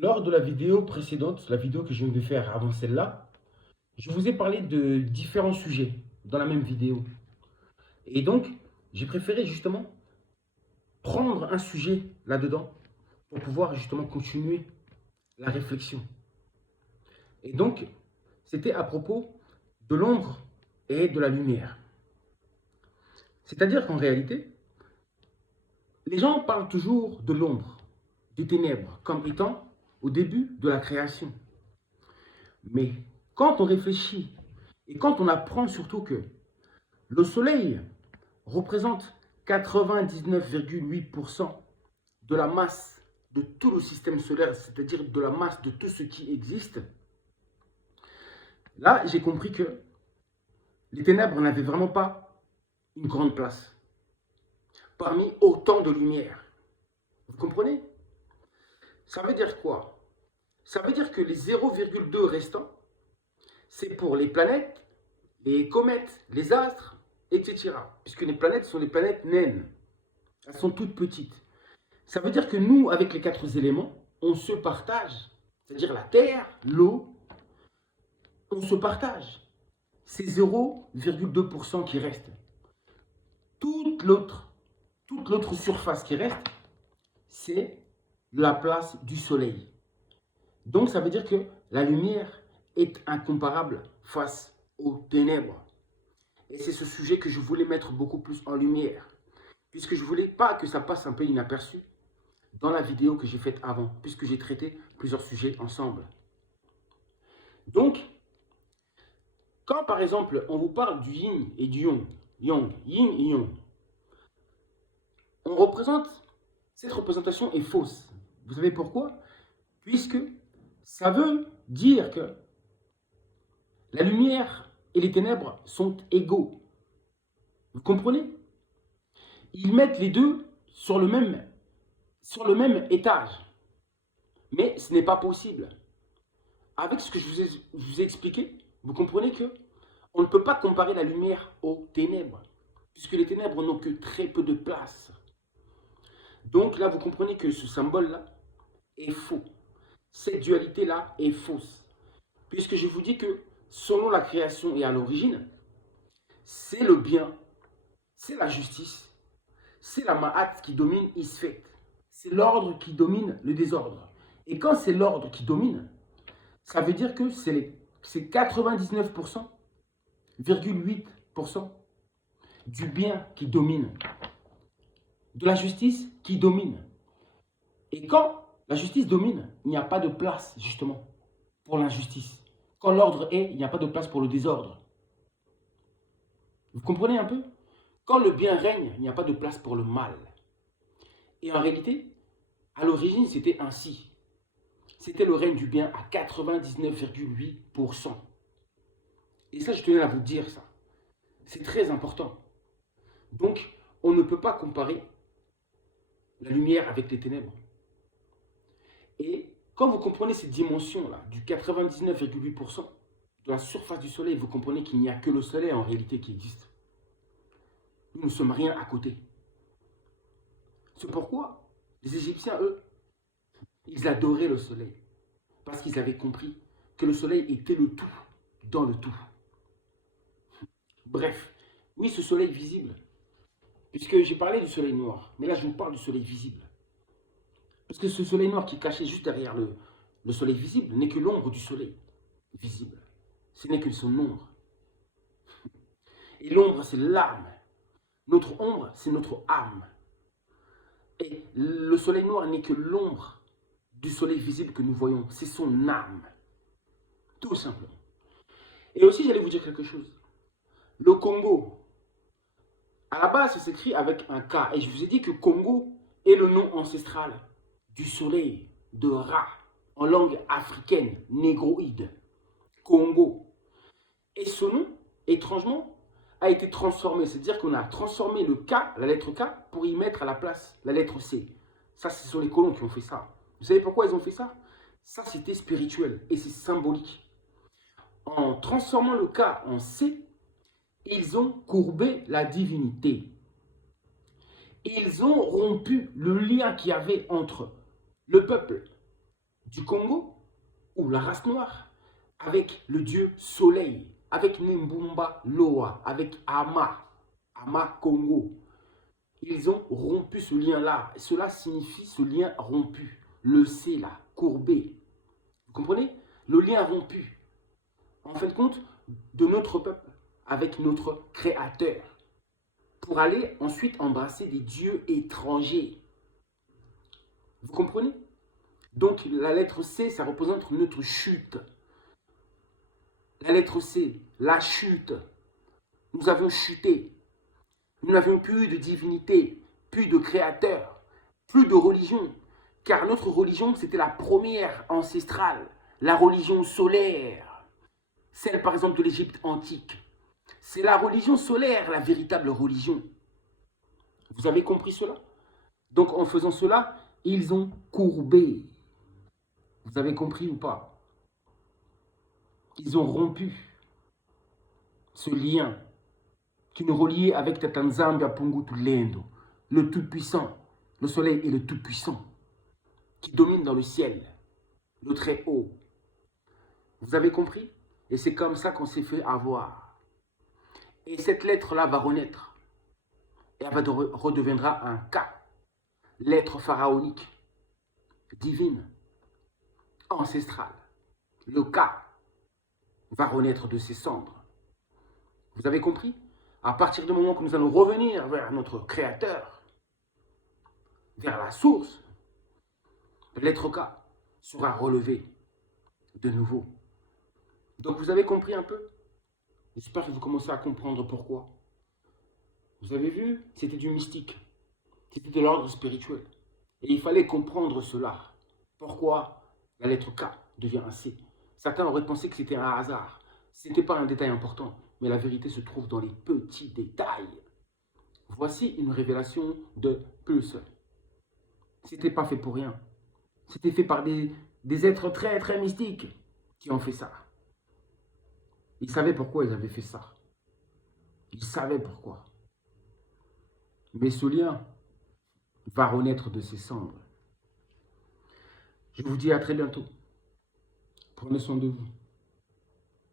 Lors de la vidéo précédente, la vidéo que je viens de faire avant celle-là, je vous ai parlé de différents sujets dans la même vidéo. Et donc, j'ai préféré justement prendre un sujet là-dedans pour pouvoir justement continuer la réflexion. Et donc, c'était à propos de l'ombre et de la lumière. C'est-à-dire qu'en réalité, les gens parlent toujours de l'ombre, des ténèbres, comme étant au début de la création. Mais quand on réfléchit et quand on apprend surtout que le Soleil représente 99,8% de la masse de tout le système solaire, c'est-à-dire de la masse de tout ce qui existe, là j'ai compris que les ténèbres n'avaient vraiment pas une grande place parmi autant de lumière. Vous comprenez? Ça veut dire quoi? Ça veut dire que les 0,2 restants, c'est pour les planètes, les comètes, les astres, etc. Puisque les planètes sont les planètes naines. Elles sont toutes petites. Ça veut dire que nous, avec les 4 éléments, on se partage. C'est-à-dire la terre, l'eau, on se partage. C'est 0,2% qui reste. Toute l'autre surface qui reste, c'est la place du soleil. Donc ça veut dire que la lumière est incomparable face aux ténèbres. Et c'est ce sujet que je voulais mettre beaucoup plus en lumière. Puisque je ne voulais pas que ça passe un peu inaperçu dans la vidéo que j'ai faite avant, puisque j'ai traité plusieurs sujets ensemble. Donc, quand par exemple on vous parle du yin et du yang, yin et yang, on représente, cette représentation est fausse. Vous savez pourquoi? Puisque ça veut dire que la lumière et les ténèbres sont égaux. Vous comprenez? Ils mettent les deux sur le même étage. Mais ce n'est pas possible. Avec ce que je vous ai expliqué, vous comprenez que on ne peut pas comparer la lumière aux ténèbres, puisque les ténèbres n'ont que très peu de place. Donc là, vous comprenez que ce symbole-là est faux. Cette dualité-là est fausse. Puisque je vous dis que selon la création et à l'origine, c'est le bien, c'est la justice, c'est la Ma'at qui domine Isfet. C'est l'ordre qui domine le désordre. Et quand c'est l'ordre qui domine, ça veut dire que c'est 99,8% du bien qui domine, de la justice qui domine. Et quand la justice domine, il n'y a pas de place justement pour l'injustice. Quand l'ordre est, il n'y a pas de place pour le désordre. Vous comprenez un peu? Quand le bien règne, il n'y a pas de place pour le mal. Et en réalité, à l'origine, c'était ainsi. C'était le règne du bien à 99,8%. Et ça, je tenais à vous dire ça. C'est très important. Donc, on ne peut pas comparer la lumière avec les ténèbres. Et quand vous comprenez cette dimension-là, du 99,8% de la surface du soleil, vous comprenez qu'il n'y a que le soleil en réalité qui existe. Nous ne sommes rien à côté. C'est pourquoi les Égyptiens, eux, ils adoraient le soleil. Parce qu'ils avaient compris que le soleil était le tout dans le tout. Bref, oui, ce soleil visible, puisque j'ai parlé du soleil noir, mais là je vous parle du soleil visible. Parce que ce soleil noir qui est caché juste derrière le soleil visible n'est que l'ombre du soleil visible. Ce n'est que son ombre. Et l'ombre, c'est l'âme. Notre ombre, c'est notre âme. Et le soleil noir n'est que l'ombre du soleil visible que nous voyons. C'est son âme. Tout simplement. Et aussi, j'allais vous dire quelque chose. Le Congo, à la base, ça s'écrit avec un K. Et je vous ai dit que Congo est le nom ancestral du soleil, de Ra, en langue africaine, négroïde. Congo. Et ce nom, étrangement, a été transformé. C'est-à-dire qu'on a transformé le K, la lettre K, pour y mettre à la place la lettre C. Ça, ce sont les colons qui ont fait ça. Vous savez pourquoi ils ont fait ça? Ça, c'était spirituel et c'est symbolique. En transformant le K en C, ils ont courbé la divinité. Ils ont rompu le lien qu'il y avait entre le peuple du Congo, ou la race noire, avec le dieu soleil, avec Nimbumba Loa, avec Ama Congo. Ils ont rompu ce lien-là. Cela signifie ce lien rompu. Le C là, courbé. Vous comprenez? Le lien rompu. En fin de compte, de notre peuple avec notre créateur. Pour aller ensuite embrasser des dieux étrangers. Vous comprenez? Donc la lettre C, ça représente notre chute. La lettre C, la chute. Nous avions chuté. Nous n'avions plus de divinité, plus de créateur, plus de religion. Car notre religion, c'était la première ancestrale, la religion solaire. Celle par exemple de l'Égypte antique. C'est la religion solaire, la véritable religion. Vous avez compris cela? Donc en faisant cela, ils ont courbé. Vous avez compris ou pas? Ils ont rompu ce lien qui nous reliait avec Tatanzambia Pungutu Lendo, le Tout-Puissant. Le soleil est le Tout-Puissant qui domine dans le ciel, le très haut. Vous avez compris? Et c'est comme ça qu'on s'est fait avoir. Et cette lettre-là va renaître. Et elle redeviendra un K. Lettre pharaonique, divine, ancestrale. Le K va renaître de ses cendres. Vous avez compris? À partir du moment que nous allons revenir vers notre Créateur, vers la source, l'être K sera relevé de nouveau. Donc vous avez compris un peu? J'espère que vous commencez à comprendre pourquoi. Vous avez vu? C'était du mystique. C'était de l'ordre spirituel. Et il fallait comprendre cela. Pourquoi la lettre K devient un C? Certains auraient pensé que c'était un hasard. Ce n'était pas un détail important, mais la vérité se trouve dans les petits détails. Voici une révélation de plus. C'était pas fait pour rien. C'était fait par des êtres très très mystiques qui ont fait ça. Ils savaient pourquoi ils avaient fait ça. Ils savaient pourquoi. Mais ce lien va renaître de ses cendres. Je vous dis à très bientôt. Prenez soin de vous.